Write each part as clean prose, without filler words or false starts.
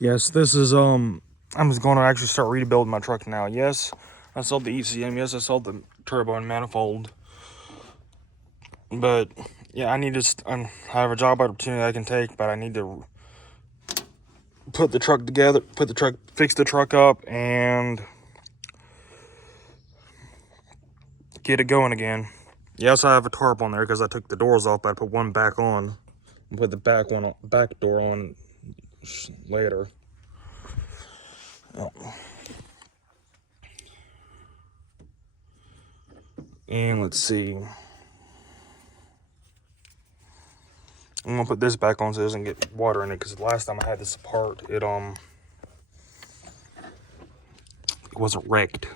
Yes, this is, I'm just going to actually start rebuilding my truck now. Yes, I sold the ECM. Yes, I sold the turbo and manifold. But, yeah, I need to, I have a job opportunity I can take, but I need to put the truck together, fix the truck up, and get it going again. Yes, I have a tarp on there because I took the doors off, but I put one back on. And put the back door on later. Oh. And let's see. I'm gonna put this back on so it doesn't get water in it, because the last time I had this apart, it wasn't wrecked.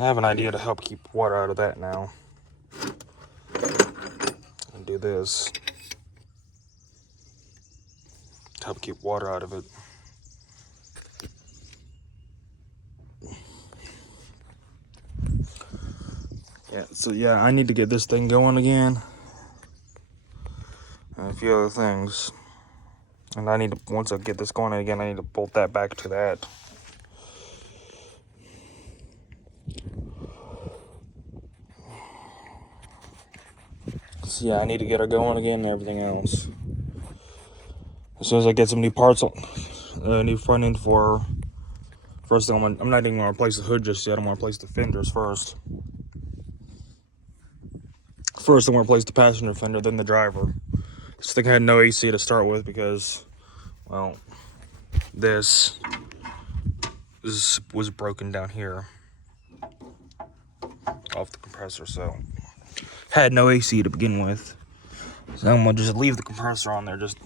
I have an idea to help keep water out of that now. And do this to help keep water out of it. Yeah, so yeah, I need to get this thing going again. And a few other things. And I need to, once I get this going again, I need to bolt that back to that. So yeah, I need to get her going again and everything else. As soon as I get some new parts, new front end for her. First thing, I'm not even gonna replace the hood just yet. I'm gonna replace the fenders first. First, I'm gonna replace the passenger fender, then the driver. This thing had no AC to start with because, well, this was broken down here off the compressor, so had no AC to begin with. So I'm gonna just leave the compressor on there, just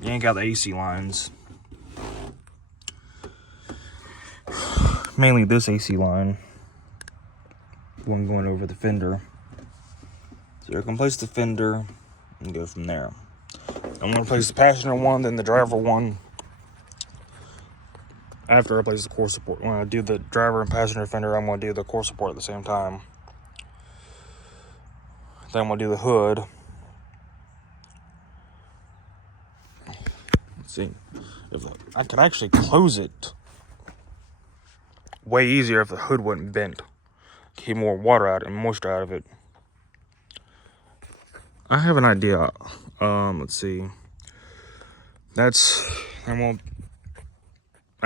yank out the AC lines. Mainly this AC line, one going over the fender. So I can place the fender and go from there. I'm gonna place the passenger one, then the driver one. After I place the core support, when I do the driver and passenger fender, I'm gonna do the core support at the same time. Then I'm gonna do the hood. Let's see, if I could actually close it way easier if the hood wasn't bent. Keep more water out and moisture out of it. I have an idea. Let's see. I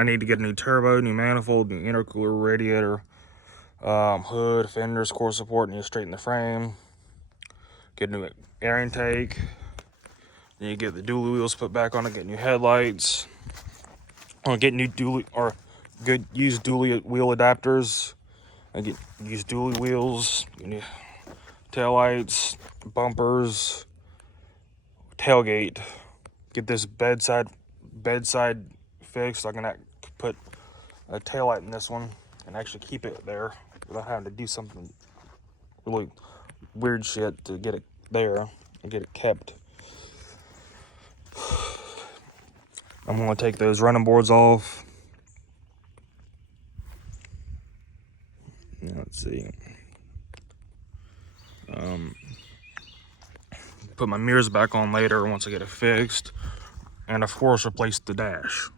need to get a new turbo, new manifold, new intercooler, radiator, hood, fenders, core support, need to straighten the frame. Get a new air intake. Then you get the dually wheels put back on it, get new headlights. Get new used dually wheel adapters. Get used dually wheels, new tail lights, bumpers, tailgate. Get this bedside fixed. I can put a tail light in this one and actually keep it there without having to do something really weird shit to get it there and get it kept. I'm gonna take those running boards off. Let's see. Put my mirrors back on later once I get it fixed, and of course replace the dash.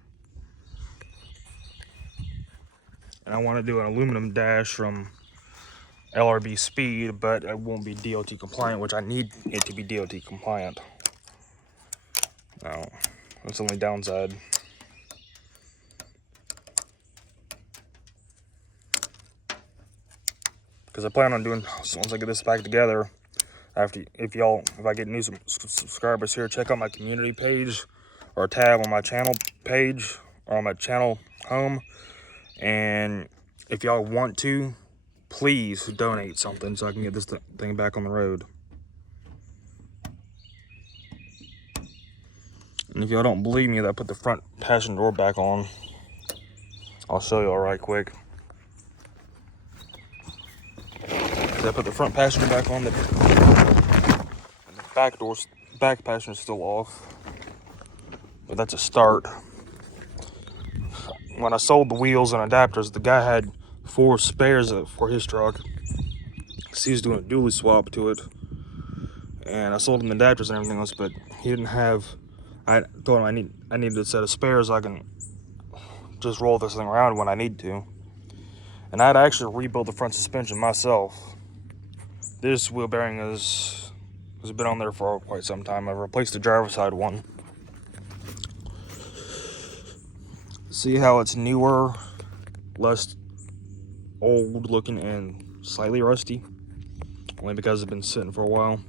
And I want to do an aluminum dash from LRB Speed, but it won't be DOT compliant, which I need it to be DOT compliant. No, that's the only downside. Because I plan on doing, once I get this back together, if I get new subscribers here, check out my community page or a tab on my channel page or on my channel home. And if y'all want to, please donate something so I can get this thing back on the road. And if y'all don't believe me that I put the front passenger door back on, I'll show y'all right quick. I put the front passenger back on, and the back passenger is still off. But that's a start. When I sold the wheels and adapters, the guy had 4 spares for his truck. So he was doing a dually swap to it. And I sold him the adapters and everything else, but he didn't have. I told him I needed a set of spares so I can just roll this thing around when I need to. And I had actually rebuilt the front suspension myself. This wheel bearing has been on there for quite some time. I replaced the driver's side one. See how it's newer, less old looking, and slightly rusty? Only because it's been sitting for a while.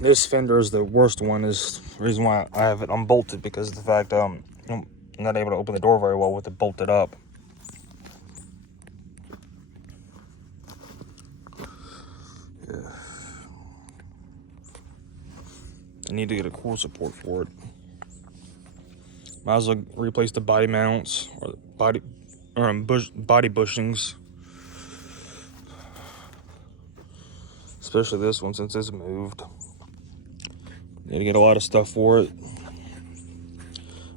This fender is the worst one. Is the reason why I have it unbolted, because of the fact I'm not able to open the door very well with it bolted up. Yeah. I need to get a core support for it. Might as well replace the body mounts or body bushings, especially this one since it's moved. Need to get a lot of stuff for it.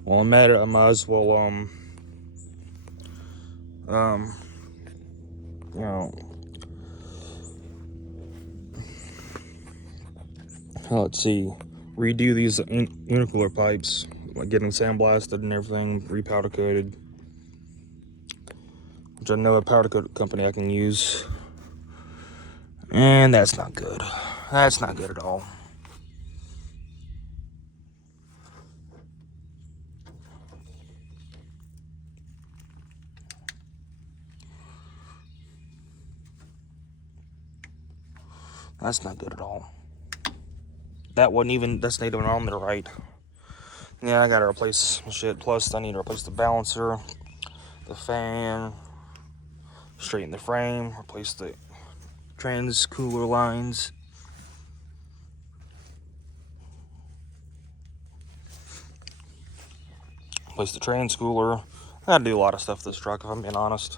While I'm at it, I might as well you know, let's see, redo these intercooler pipes, like getting sandblasted and everything, repowder coated, which I know a powder coat company I can use, and that's not good. That's not good at all. That's not good at all. That's not even on there right. Yeah, I gotta replace shit. Plus, I need to replace the balancer, the fan, straighten the frame, replace the trans cooler lines. Replace the trans cooler. I gotta do a lot of stuff to this truck, if I'm being honest.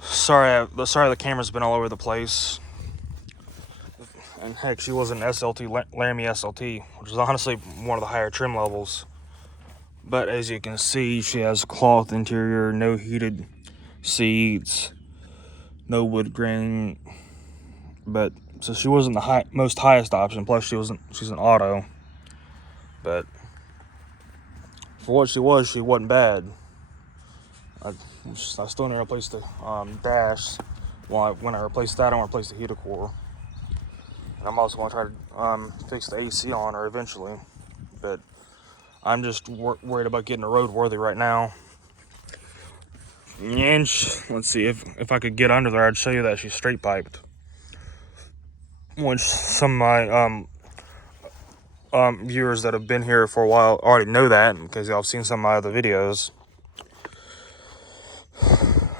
Sorry the camera's been all over the place. And heck, she was an SLT, Laramie SLT, which is honestly one of the higher trim levels. But as you can see, she has cloth interior, no heated seats, no wood grain. But so she wasn't the most highest option. Plus, she's an auto. But for what she wasn't bad. I still need to replace the dash. Well, when I replace that, I'm gonna replace the heater core. And I'm also gonna try to fix the AC on her eventually. But I'm just worried about getting her roadworthy right now. And let's see, if I could get under there, I'd show you that she's straight piped. Which some of my viewers that have been here for a while already know that, because y'all have seen some of my other videos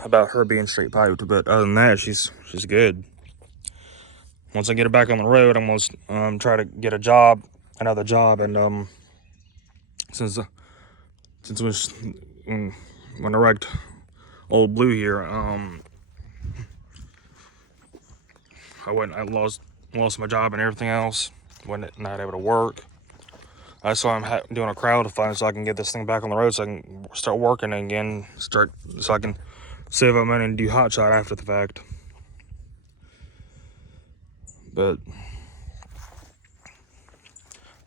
about her being straight piped. But other than that, she's good. Once I get her back on the road, I'm gonna try to get another job, and since when I wrecked Old Blue here, I lost my job and everything else. Wasn't not able to work. That's why I'm doing a crowdfunding so I can get this thing back on the road, so I can start working again, so I can save up money and do hot shot after the fact. But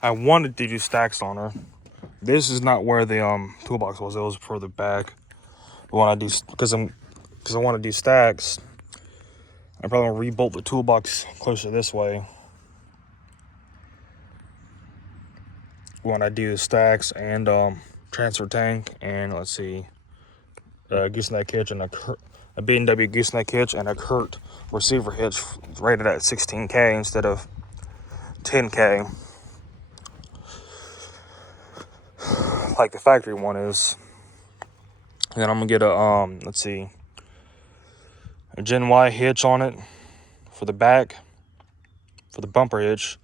I wanted to do stacks on her. This is not where the toolbox was. It was further back. But when I do, because I want to do stacks, I'm probably gonna rebolt the toolbox closer this way when I do the stacks and transfer tank, and let's see, gooseneck hitch and a B&W gooseneck hitch and a Kurt receiver hitch rated at 16K instead of 10K, like the factory one is. And then I'm gonna get a let's see, a Gen Y hitch on it for the back, for the bumper hitch,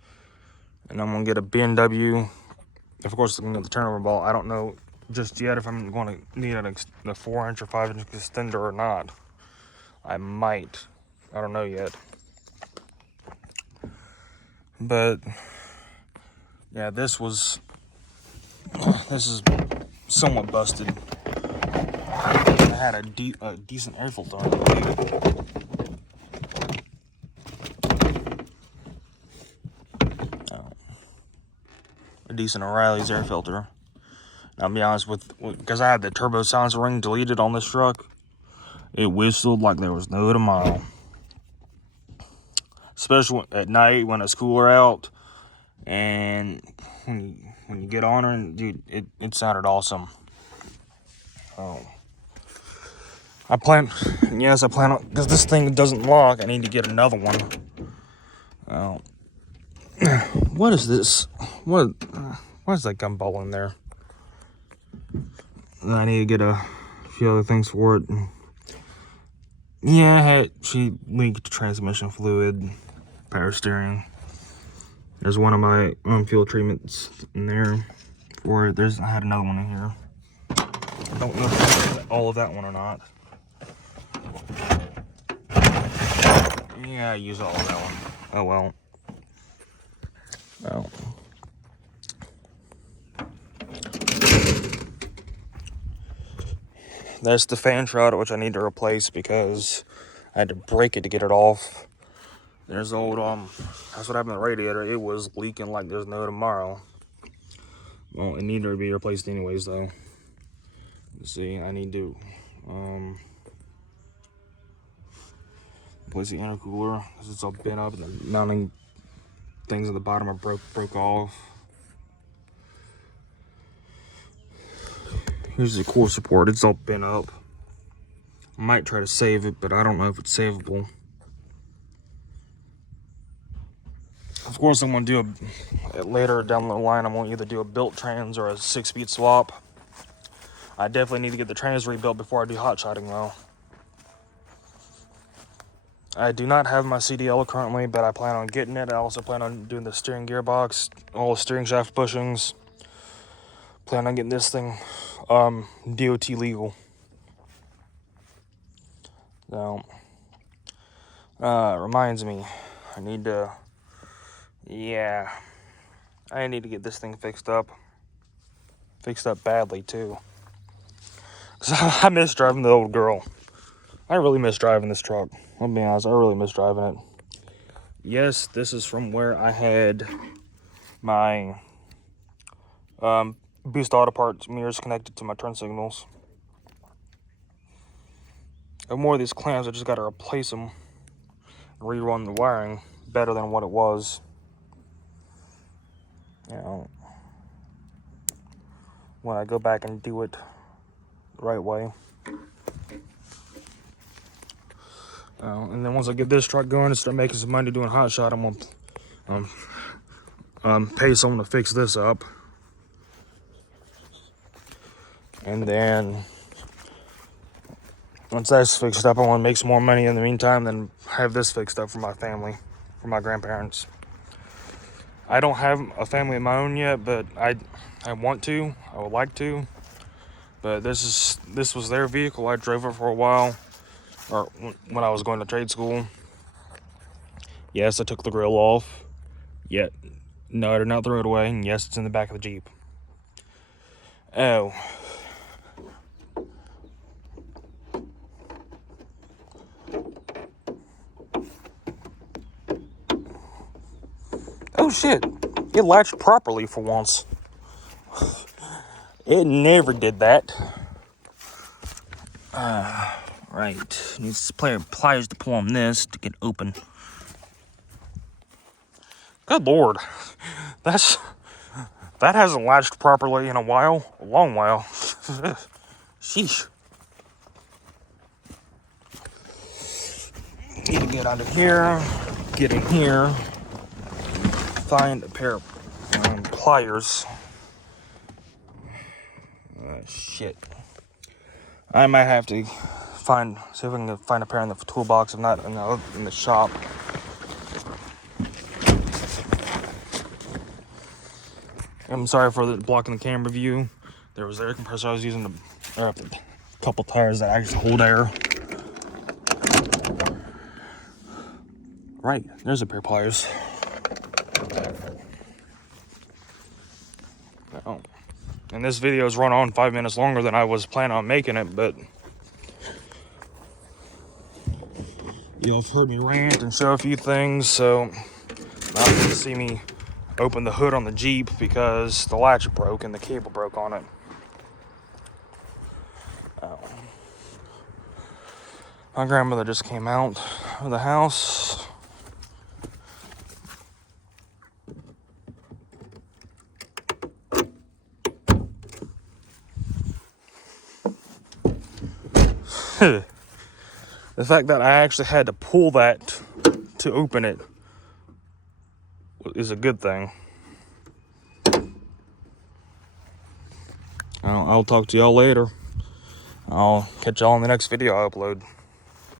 and I'm gonna get a B&W. Of course, I'm gonna get the turnover ball. I don't know just yet if I'm going to need a 4-inch or 5-inch extender or not. I might. I don't know yet. But yeah, this is somewhat busted. I had a decent air filter on it too. A decent O'Reilly's air filter. I'll be honest because I had the turbo silencer ring deleted on this truck. It whistled like there was no tomorrow. Especially at night when it's cooler out, and when you get on her, and dude, it sounded awesome. Oh, I plan on, because this thing doesn't lock. I need to get another one. Oh, what is this? Why is that gumball in there? I need to get a few other things for it. Yeah, she leaked transmission fluid, power steering. There's one of my fuel treatments in there for it. I had another one in here. I don't know if it's all of that one or not. Yeah, I use all of that one. Oh well. Oh. That's the fan shroud, which I need to replace because I had to break it to get it off. There's the old, that's what happened to the radiator. It was leaking like there's no tomorrow. Well, it needed to be replaced anyways, though. Let's see, I need to, replace the intercooler because it's all bent up and the mounting things at the bottom are broke off. Here's the core support. It's all bent up. I might try to save it, but I don't know if it's savable. Of course, I'm going to do later down the line, I'm going to either do a built trans or a 6-speed swap. I definitely need to get the trans rebuilt before I do hot shotting, though. I do not have my CDL currently, but I plan on getting it. I also plan on doing the steering gearbox, all the steering shaft bushings. Plan on getting this thing DOT legal. So, reminds me, I need to get this thing fixed up badly too. Cause I miss driving the old girl. I really miss driving this truck. I'll be honest, I really miss driving it. Yes, this is from where I had my boost auto parts mirrors connected to my turn signals. I have more of these clamps. I just got to replace them, rerun the wiring better than what it was. You know, when I go back and do it the right way. And then once I get this truck going and start making some money doing hot shot, I'm gonna pay someone to fix this up. And then once that's fixed up, I want to make some more money in the meantime, then have this fixed up for my family, for my grandparents. I don't have a family of my own yet, but I want to. I would like to. But this was their vehicle. I drove it for a while, or when I was going to trade school. Yes, I took the grill off. Yet, no, I did not throw it away. And yes, it's in the back of the Jeep. Oh. Oh shit, it latched properly for once. It never did that. Right, needs pliers to pull on this to get open. Good lord, that hasn't latched properly in a long while. Sheesh. Need to get out of here, get in here, find a pair of pliers. Shit. I might have to see if I can find a pair in the toolbox, if not in the shop. I'm sorry for blocking the camera view. There was the air compressor I was using to air up a couple tires that actually hold air. Right, there's a pair of pliers. Oh. And this video is run on 5 minutes longer than I was planning on making it, but y'all have heard me rant and show a few things, so now you're gonna see me open the hood on the Jeep because the latch broke and the cable broke on it. Oh. My grandmother just came out of the house. The fact that I actually had to pull that to open it is a good thing. I'll talk to y'all later. I'll catch y'all in the next video I upload.